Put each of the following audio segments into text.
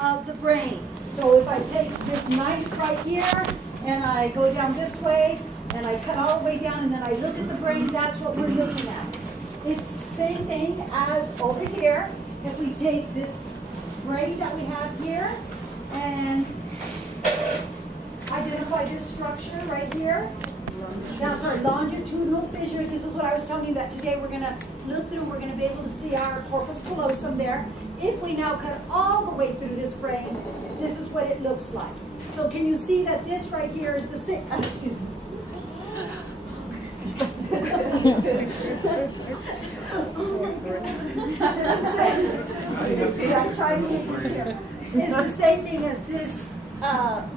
of the brain. So if I take this knife right here and I go down this way and I cut all the way down and then I look at the brain, that's what we're looking at. It's the same thing as over here. If we take this brain that we have here and identify this structure right here. That's our longitudinal fissure. This is what I was telling you that today we're going to look through. We're going to be able to see our corpus callosum there. If we now cut all the way through this brain, this is what it looks like. So can you see that this right here is the same? Excuse me. It's the same thing as this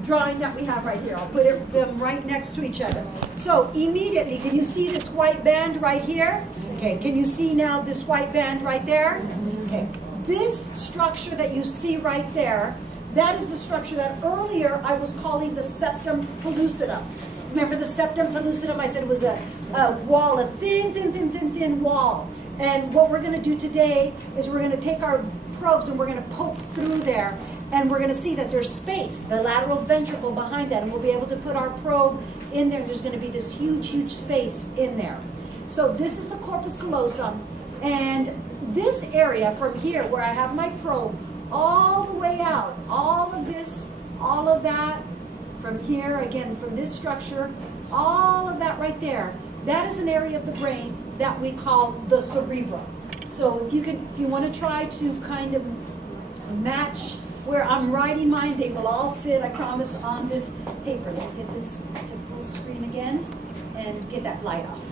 drawing that we have right here. I'll put them right next to each other. So immediately, can you see this white band right here? Okay, can you see now this white band right there? Okay, this structure that you see right there, that is the structure that earlier I was calling the septum pellucidum. Remember the septum pellucidum? I said it was a wall, a thin wall. And what we're going to do today is we're going to take our probes and we're going to poke through there, and we're going to see that there's space, the lateral ventricle behind that, and we'll be able to put our probe in there. There's going to be this huge space in there. So this is the corpus callosum, and this area from here where I have my probe all the way out, all of this, all of that, from here, again, from this structure, all of that right there, that is an area of the brain that we call the cerebrum. So if you want to try to kind of match where I'm writing mine, they will all fit, I promise, on this paper. Let me get this to full screen again and get that light off.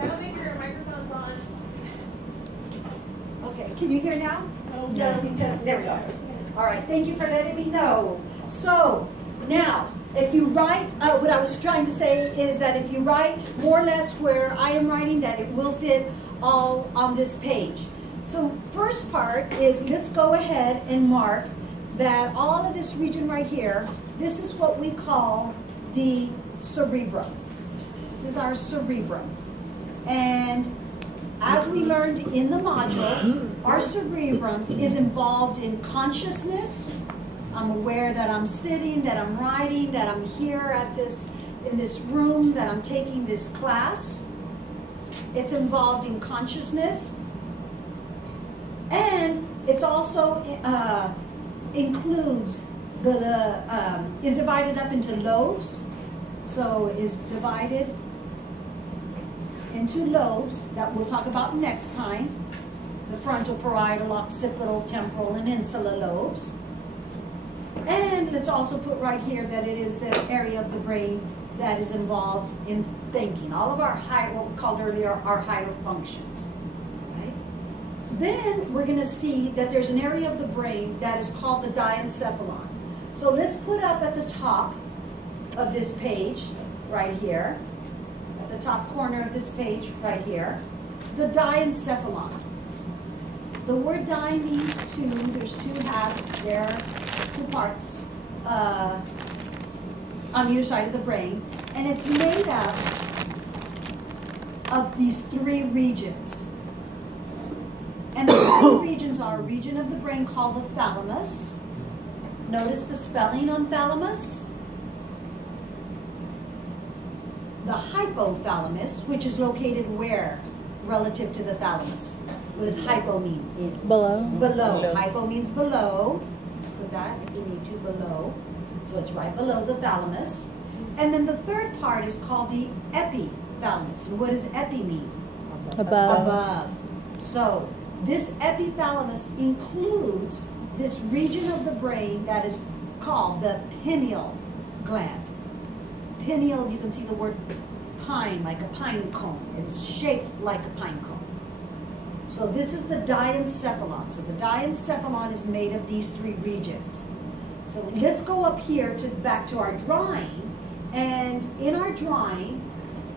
I don't think your microphone's on. Okay, can you hear now? Testing, there we go. All right, thank you for letting me know. So now, if you write, what I was trying to say is that if you write more or less where I am writing, that it will fit all on this page. So first part is, let's go ahead and mark that all of this region right here, this is what we call the cerebrum. This is our cerebrum. And as we learned in the module, our cerebrum is involved in consciousness. I'm aware that I'm sitting, that I'm writing, that I'm here at in this room, that I'm taking this class. It's involved in consciousness. And it's also includes is divided up into lobes. So is divided into lobes that we'll talk about next time. The frontal, parietal, occipital, temporal, and insular lobes. And let's also put right here that it is the area of the brain that is involved in thinking. All of our what we called earlier our higher functions. Right? Then we're going to see that there's an area of the brain that is called the diencephalon. So let's put up at the top of this page right here, at the top corner of this page right here, the diencephalon. The word di means two. There's two halves there, two parts on either side of the brain. And it's made up of these three regions. And the three regions are a region of the brain called the thalamus. Notice the spelling on thalamus. The hypothalamus, which is located where relative to the thalamus? What does hypo mean? Below. Below. Hypo means below. Let's put that if you need to, below. So it's right below the thalamus. And then the third part is called the epithalamus. And what does epi mean? Above. Above. So this epithalamus includes this region of the brain that is called the pineal gland. Pineal, you can see the word pine, like a pine cone. It's shaped like a pine cone. So this is the diencephalon. So the diencephalon is made of these three regions. So let's go up here back to our drawing. And in our drawing,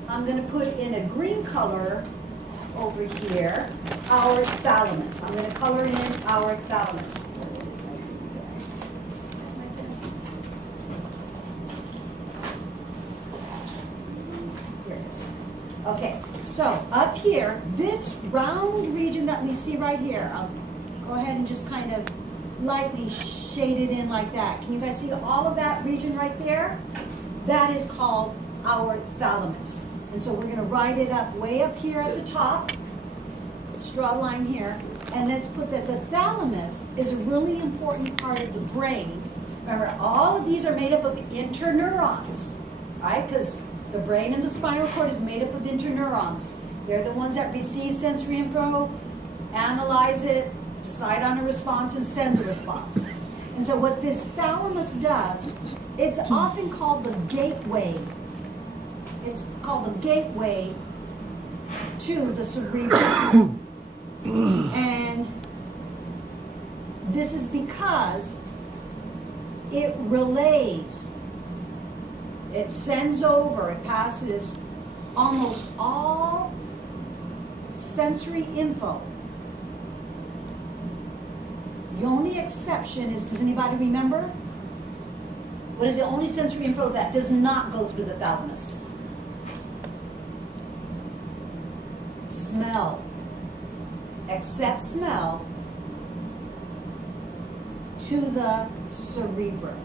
I'm going to put in a green color over here, our thalamus. I'm going to color in our thalamus. Here it is. Okay, so up here, this round region that we see right here, I'll go ahead and just kind of lightly shaded in like that. Can you guys see all of that region right there? That is called our thalamus. And so we're going to write it up way up here at the top. Let's draw a line here. And let's put that the thalamus is a really important part of the brain. Remember, all of these are made up of interneurons, right? Because the brain and the spinal cord is made up of interneurons. They're the ones that receive sensory info, analyze it, decide on a response, and send the response. And so what this thalamus does, it's often called the gateway. It's called the gateway to the cerebrum. And this is because it relays, it sends over, it passes almost all sensory info. The only exception is, does anybody remember? What is the only sensory info that does not go through the thalamus? Smell. Except smell to the cerebrum.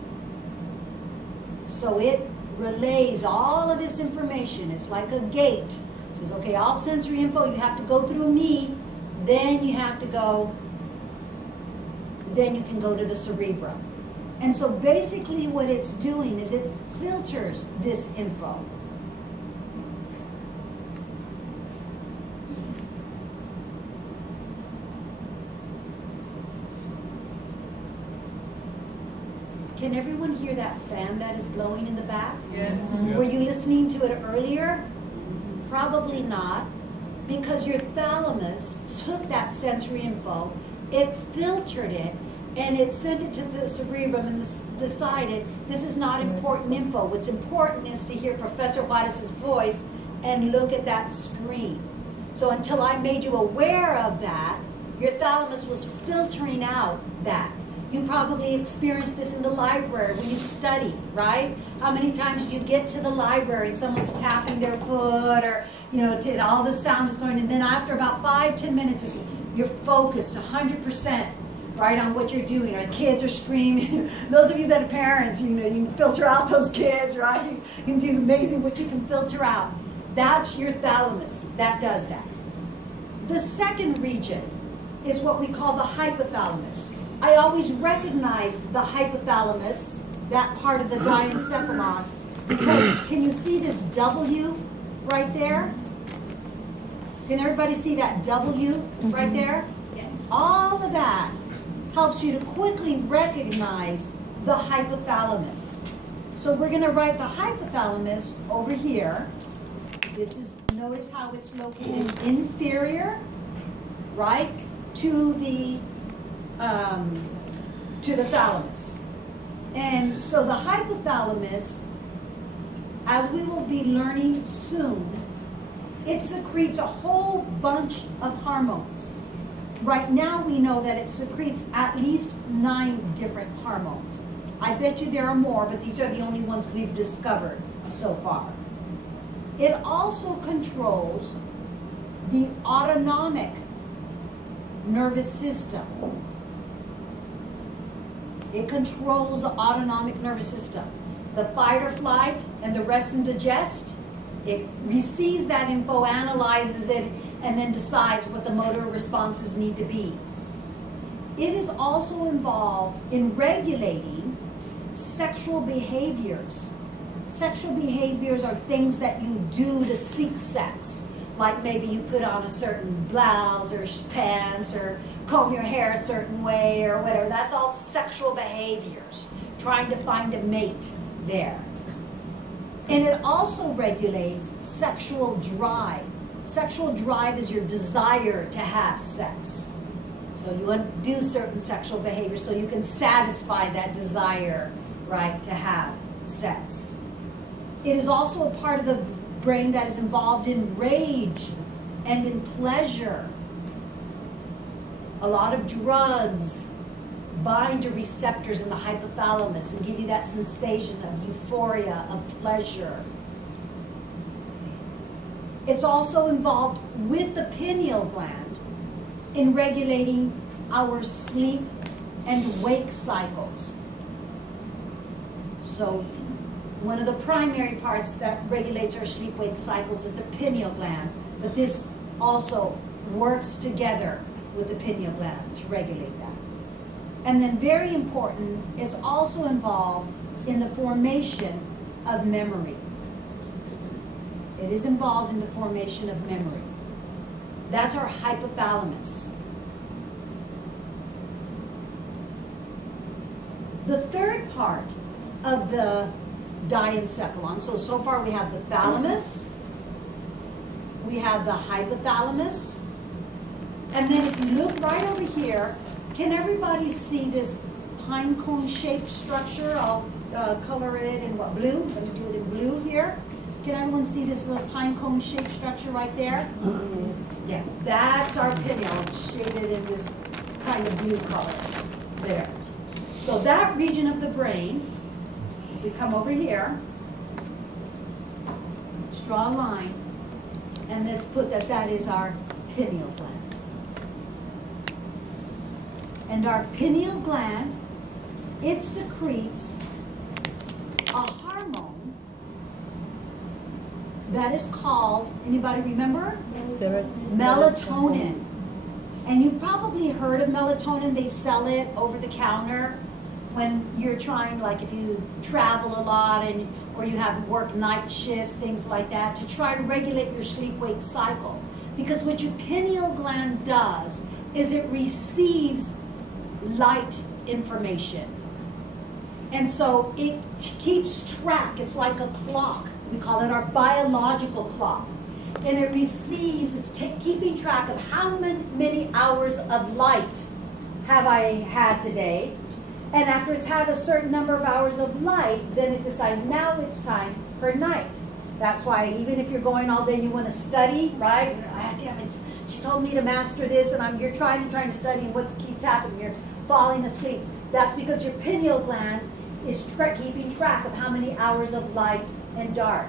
So it relays all of this information. It's like a gate. It says, okay, all sensory info, you have to go through me, then you have to go, then you can go to the cerebrum. And so basically what it's doing is it filters this info. Can everyone hear that fan that is blowing in the back? Yes. Were you listening to it earlier? Probably not, because your thalamus took that sensory info, it filtered it, and it sent it to the cerebrum and decided this is not important info. What's important is to hear Professor Juarez's voice and look at that screen. So until I made you aware of that, your thalamus was filtering out that. You probably experienced this in the library when you study, right? How many times do you get to the library and someone's tapping their foot, or, you know, all the sound is going, and then after about 5-10 minutes, you're focused 100%, right, on what you're doing, or the kids are screaming. Those of you that are parents, you know, you can filter out those kids, right? You can do amazing what you can filter out. That's your thalamus. That does that. The second region is what we call the hypothalamus. I always recognized the hypothalamus, that part of the diencephalon, because can you see this W right there? Can everybody see that W right there? Yes. All of that helps you to quickly recognize the hypothalamus. So we're going to write the hypothalamus over here. This is, notice how it's located inferior, right, to the thalamus. And so the hypothalamus, as we will be learning soon, it secretes a whole bunch of hormones. Right now we know that it secretes at least 9 different hormones. I bet you there are more, but these are the only ones we've discovered so far. It also controls the autonomic nervous system. It controls the autonomic nervous system. The fight or flight and the rest and digest, it receives that info, analyzes it, and then decides what the motor responses need to be. It is also involved in regulating sexual behaviors. Sexual behaviors are things that you do to seek sex. Like maybe you put on a certain blouse or pants, or comb your hair a certain way, or whatever. That's all sexual behaviors, trying to find a mate there. And it also regulates sexual drive. Sexual drive is your desire to have sex. So you want to do certain sexual behaviors so you can satisfy that desire, right, to have sex. It is also a part of the brain that is involved in rage and in pleasure. A lot of drugs bind to receptors in the hypothalamus and give you that sensation of euphoria, of pleasure. It's also involved with the pineal gland in regulating our sleep and wake cycles. So one of the primary parts that regulates our sleep-wake cycles is the pineal gland, but this also works together with the pineal gland to regulate that. And then very important, it's also involved in the formation of memory. It is involved in the formation of memory. That's our hypothalamus. The third part of the diencephalon, so far we have the thalamus, we have the hypothalamus, and then if you look right over here, can everybody see this pine cone shaped structure? I'll color it in what, blue? Let me do it in blue here. Can everyone see this little pine cone shaped structure right there? Yeah, that's our pineal, shaded in this kind of blue color there. So that region of the brain, we come over here, let's draw a line, and let's put that that is our pineal gland. And our pineal gland, it secretes a hormone that is called, anybody remember? Melatonin. And you've probably heard of melatonin. They sell it over the counter when you're trying, like if you travel a lot and or you have work night shifts, things like that, to try to regulate your sleep-wake cycle. Because what your pineal gland does is it receives light information. And so it keeps track. It's like a clock. We call it our biological clock. And it receives, it's keeping track of how many hours of light have I had today. And after it's had a certain number of hours of light, then it decides now it's time for night. That's why even if you're going all day and you want to study, right? Ah, damn it, she told me to master this, and you're trying to study, and what keeps happening? You're falling asleep. That's because your pineal gland is keeping track of how many hours of light and dark.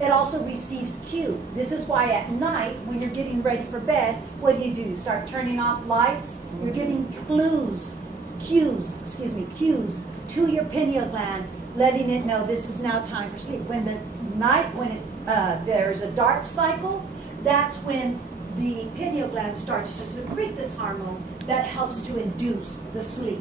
It also receives cue. This is why at night, when you're getting ready for bed, what do? You start turning off lights. You're giving cues to your pineal gland, letting it know this is now time for sleep. When the night, there's a dark cycle, that's when the pineal gland starts to secrete this hormone that helps to induce the sleep.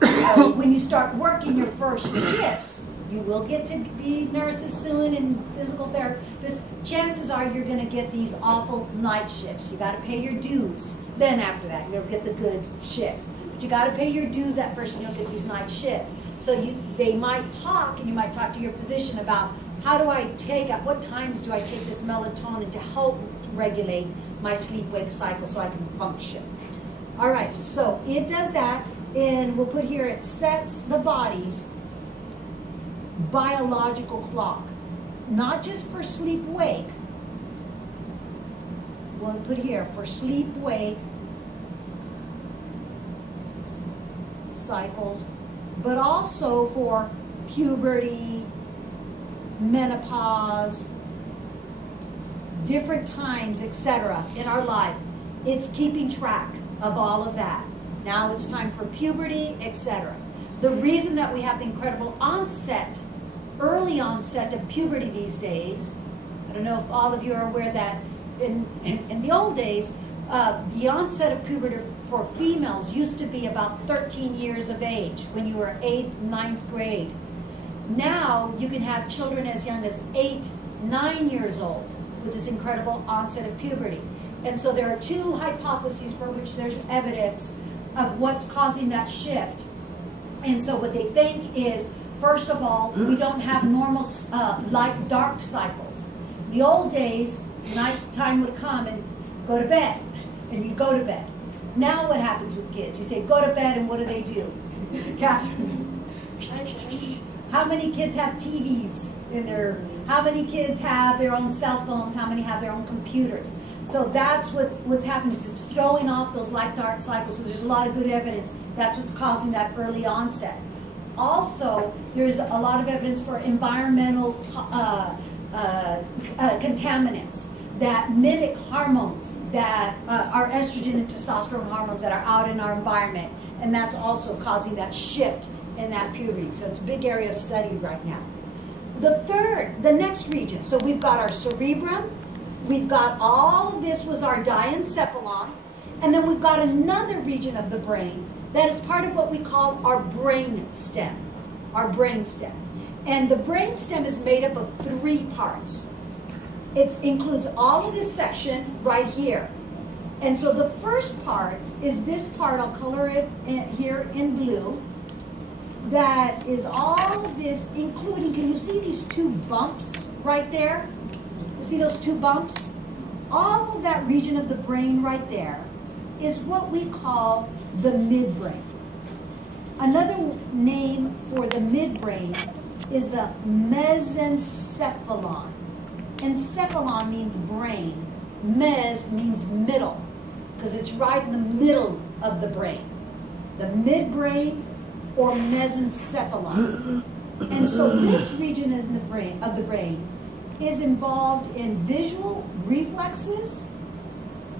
So when you start working your first shifts, you will get to be nurses soon and physical therapists. Chances are you're going to get these awful night shifts. You got to pay your dues. Then after that, you'll get the good shifts. But you got to pay your dues at first, and you'll get these night shifts. So they might talk, and you might talk to your physician about how do I take, at what times do I take this melatonin to help regulate my sleep-wake cycle so I can function. All right, so it does that, and we'll put here it sets the body's biological clock, not just for sleep-wake. We'll put here for sleep-wake cycles, but also for puberty, menopause, different times, etc. in our life. It's keeping track of all of that. Now it's time for puberty, etc. The reason that we have the incredible onset, early onset of puberty these days, I don't know if all of you are aware that in the old days, the onset of puberty for females used to be about 13 years of age when you were 8th, 9th grade. Now you can have children as young as 8, 9 years old with this incredible onset of puberty. And so there are two hypotheses for which there's evidence of what's causing that shift. And so what they think is, first of all, we don't have normal light-dark cycles. The old days, nighttime would come and go to bed, and you go to bed. Now what happens with kids? You say, go to bed, and what do? Catherine? How many kids have TVs in their, how many kids have their own cell phones? How many have their own computers? So that's what's happening, is it's throwing off those light-dark cycles. So there's a lot of good evidence that's what's causing that early onset. Also, there's a lot of evidence for environmental contaminants that mimic hormones that are estrogen and testosterone hormones that are out in our environment. And that's also causing that shift in that puberty. So it's a big area of study right now. The next region, so we've got our cerebrum, we've got all of this was our diencephalon, and then we've got another region of the brain that is part of what we call our brain stem, And the brain stem is made up of 3 parts. It includes all of this section right here. And so the first part is this part, I'll color it here in blue, that is all of this, including, can you see these 2 bumps right there? You see those 2 bumps? All of that region of the brain right there is what we call the midbrain. Another name for the midbrain is the mesencephalon. Encephalon means brain. Mes means middle, because it's right in the middle of the brain. The midbrain or mesencephalon. And so this region in the brain is involved in visual reflexes,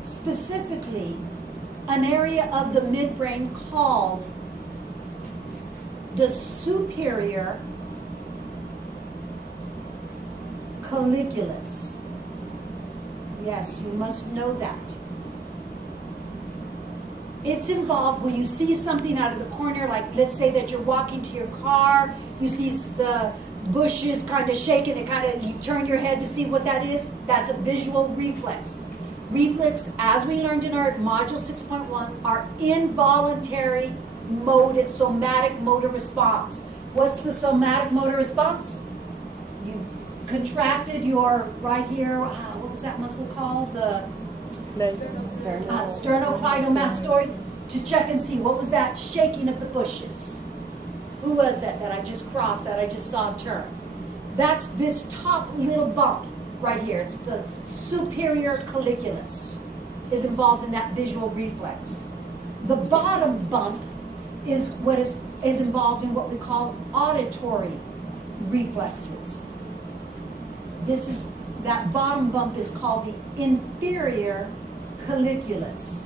specifically an area of the midbrain called the superior colliculus. Yes, you must know that. It's involved when you see something out of the corner, like let's say that you're walking to your car, you see the bushes kind of shaking, you turn your head to see what that is. That's a visual reflex. Reflex, as we learned in our module 6.1, are involuntary somatic motor response. What's the somatic motor response? You contracted your right here, what was that muscle called? The sternocleidomastoid, to check and see what was that shaking of the bushes. Who was that I just crossed, that I just saw turn? That's this top little bump right here. It's the superior colliculus is involved in that visual reflex. The bottom bump is what is involved in what we call auditory reflexes. That bottom bump is called the inferior colliculus.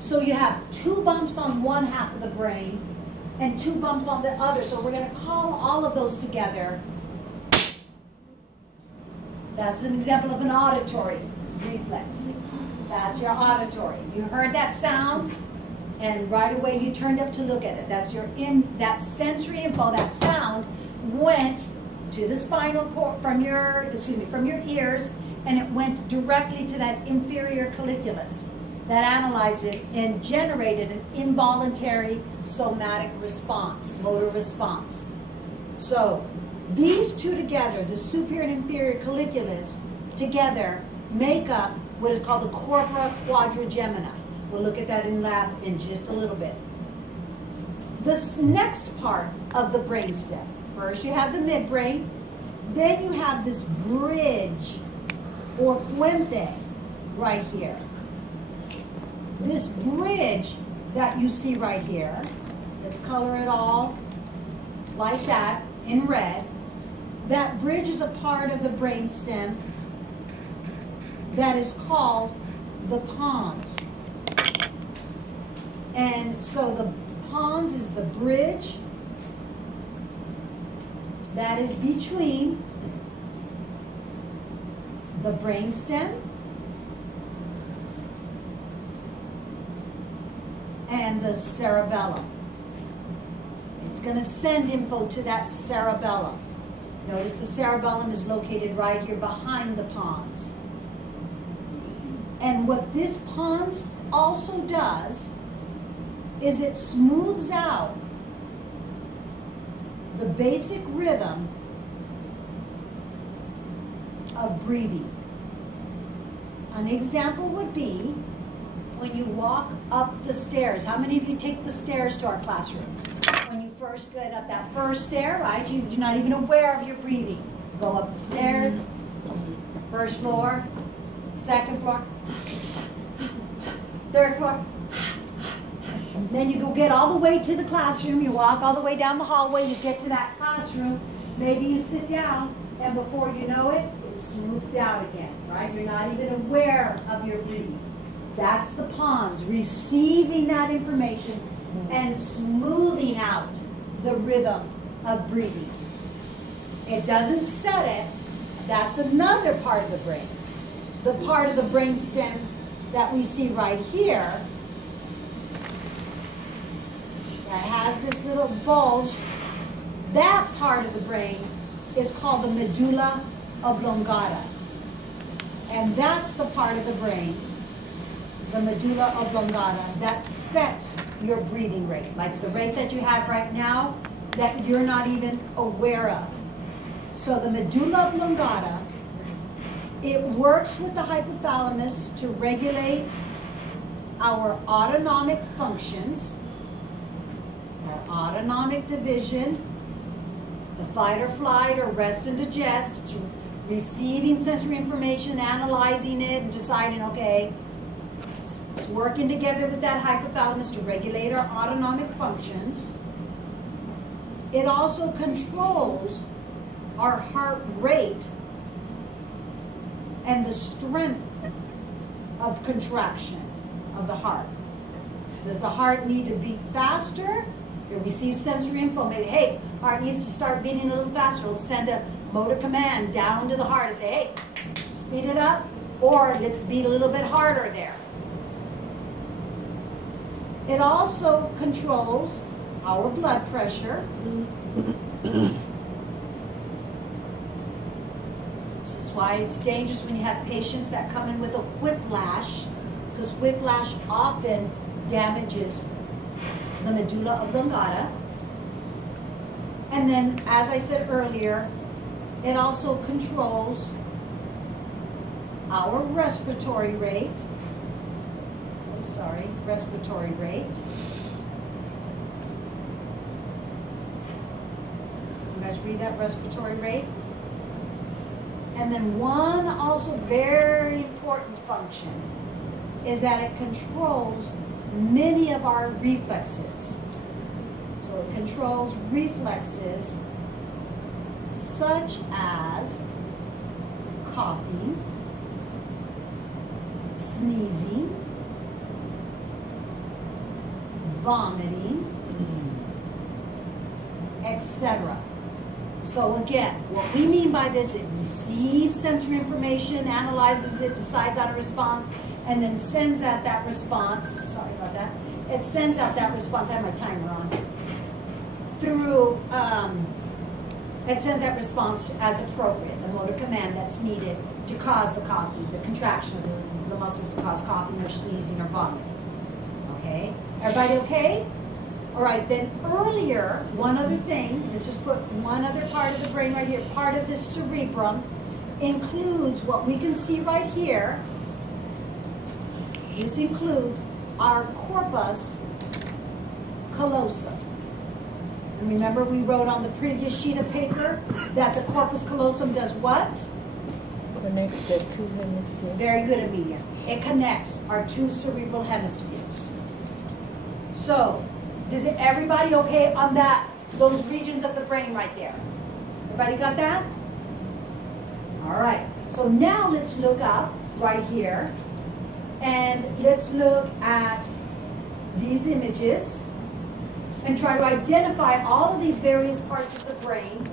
So you have 2 bumps on one half of the brain and 2 bumps on the other. So we're going to call all of those together. That's an example of an auditory reflex. That's your auditory. You heard that sound, and right away you turned up to look at it. That's that sensory info, that sound went to the spinal cord from your ears, and it went directly to that inferior colliculus that analyzed it and generated an involuntary somatic response, motor response. So these 2 together, the superior and inferior colliculus, together make up what is called the corpora quadrigemina. We'll look at that in lab in just a little bit. This next part of the brainstem, first you have the midbrain, then you have this bridge or puente right here. This bridge that you see right here, let's color it all like that in red. That bridge is a part of the brainstem that is called the pons. And so the pons is the bridge that is between the brainstem and the cerebellum. It's going to send info to that cerebellum. Notice the cerebellum is located right here behind the pons. And what this pons also does is it smooths out the basic rhythm of breathing. An example would be when you walk up the stairs. How many of you take the stairs to our classroom? When you first get up that first stair, right? You're not even aware of your breathing. Go up the stairs, first floor, second floor, third floor. Then you go get all the way to the classroom, you walk all the way down the hallway, you get to that classroom, maybe you sit down, and before you know it, it's smoothed out again, right? You're not even aware of your breathing. That's the pons receiving that information and smoothing out the rhythm of breathing. It doesn't set it. That's another part of the brain. The part of the brain stem that we see right here that has this little bulge, that part of the brain is called the medulla oblongata. And that's the part of the brain, the medulla oblongata, that sets your breathing rate, like the rate that you have right now that you're not even aware of. So the medulla oblongata, it works with the hypothalamus to regulate our autonomic functions, our autonomic division, the fight or flight or rest and digest. It's receiving sensory information, analyzing it, and deciding, okay, it's working together with that hypothalamus to regulate our autonomic functions. It also controls our heart rate and the strength of contraction of the heart. Does the heart need to beat faster? It receives sensory info. Maybe, hey, heart needs to start beating a little faster. It'll send a motor command down to the heart and say, hey, speed it up, or let's beat a little bit harder there. It also controls our blood pressure. This is why it's dangerous when you have patients that come in with a whiplash, because whiplash often damages the medulla oblongata. And then, as I said earlier, it also controls our respiratory rate. I'm sorry, respiratory rate. You guys read that respiratory rate? And then one also very important function is that it controls many of our reflexes. So it controls reflexes such as coughing, sneezing, vomiting, etc. So again, what we mean by this, it receives sensory information, analyzes it, decides how to respond, and then sends out that response, sorry about that, it sends out that response, I have my timer on, through, it sends that response as appropriate, the motor command that's needed to cause the coughing, the contraction of the muscles to cause coughing or sneezing or vomiting. Okay? Everybody okay? All right, then earlier, one other thing, let's just put one other part of the brain right here. Part of this cerebrum includes what we can see right here. This includes our corpus callosum. And remember we wrote on the previous sheet of paper that the corpus callosum does what? Connects the two hemispheres. Very good, Amelia. It connects our two cerebral hemispheres. So, is it everybody okay on that, those regions of the brain right there? Everybody got that? All right. So now let's look up right here and let's look at these images and try to identify all of these various parts of the brain